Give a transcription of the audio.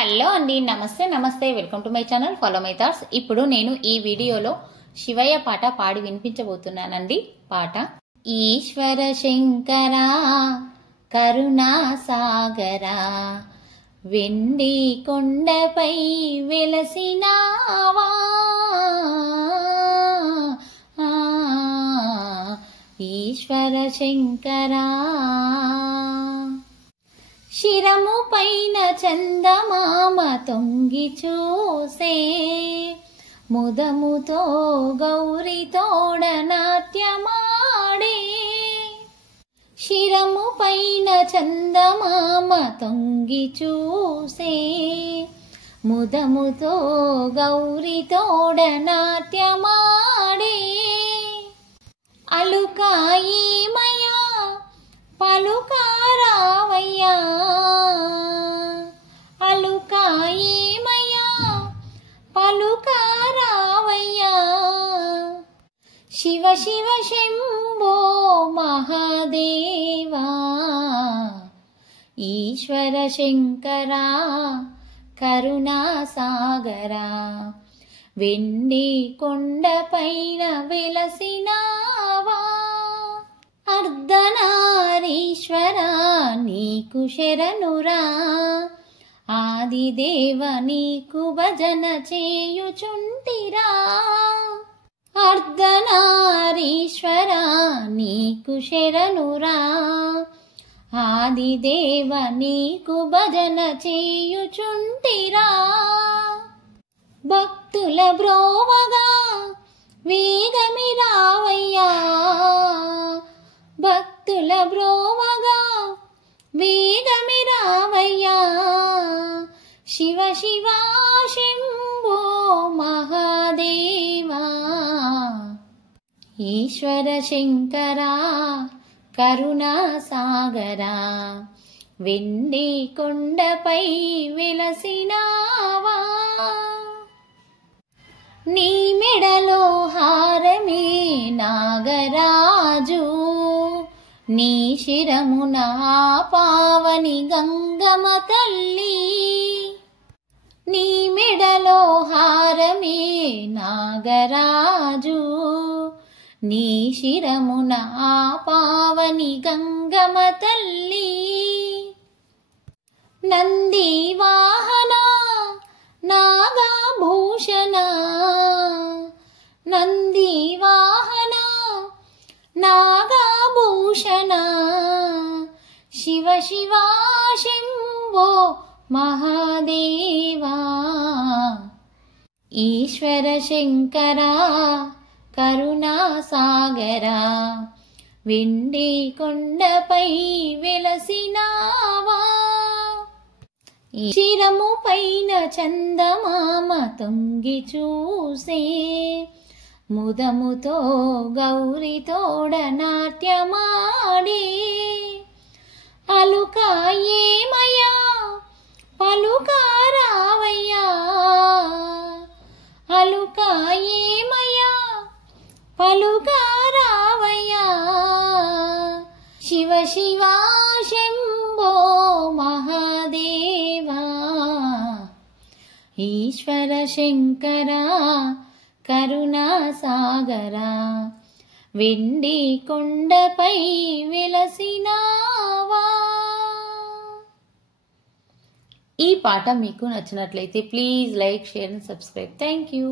Hello అండి, నమస్తే నమస్తే. Welcome to my channel follow my thoughts. ఇప్పుడు నేను ఈ వీడియోలో శివయ్య పాట పాడి వినిపించబోతున్నానండి. పాట: ఈశ్వర శంకర కరుణా సాగరా, వెండి కొండపై వెలసినావా, ఈశ్వర శంకరా. శిరము పైన చందమామ తొంగి చూసే, ముదముతో గౌరి తోడ నాట్యమాడే. శిరము పైన చందమామ తొంగి చూసే, ముదముతో గౌరి తోడ నాట్యమాడే. అలుకాయి మయా పలుకారావయ్యా, అలుకాయి మయా పలుకారావయ్యా. శివ శివ శంభో మహాదేవా, ఈశ్వర శంకరా కరుణా సాగరా, వెండి కొండపైన వెలసినావా. అర్ధనారీశ్వరా నీకు శరణురా, ఆదిదేవ నీకు భజన చేయుచుంటిరా. అర్ధనారీశ్వరా నీకు శరణురా, ఆదిదేవ నీకు భజన చేయుచుంటిరా. భక్తుల బ్రోవగా వేగమి రావయ్యా, భక్తుల బ్రోవగా వేగమి రావయ్యా. శివ శివ శంభో మహాదేవా, ఈశ్వర శంకరా కరుణా సాగరా, వెండి కొండపై వెలసినావా. నీ మెడలో హారమే నాగరాజు, నీ శిరమున పావని గంగమ్మ తల్లి. నీ మెడలో హారమే నాగరాజు, నీ శిరమున పావని గంగమ్మ తల్లి. నంది వాహన నాగభూషణ, నంది వాహన నాగభూషణ. శివ శివ శంభో మహాదేవా, ఈశ్వర శంకరా కరుణా సాగరా, వెండి కొండపై వెలసినావా. శిరము పైన చందమామ తొంగి చూసే, ముదముతో గౌరి తోడ నాట్యమాడే. అలుకాయే మయా పలుకారావయ్యా, అలుకాయే మయా పలుకారావయ్యా. శివ శివ శంభో మహాదేవా, ఈశ్వర శంకరా కరుణా సాగరా, వెండి కొండపై వెలసినావా. ఈ పాట మీకు నచ్చినట్లయితే please like, share and subscribe. Thank you.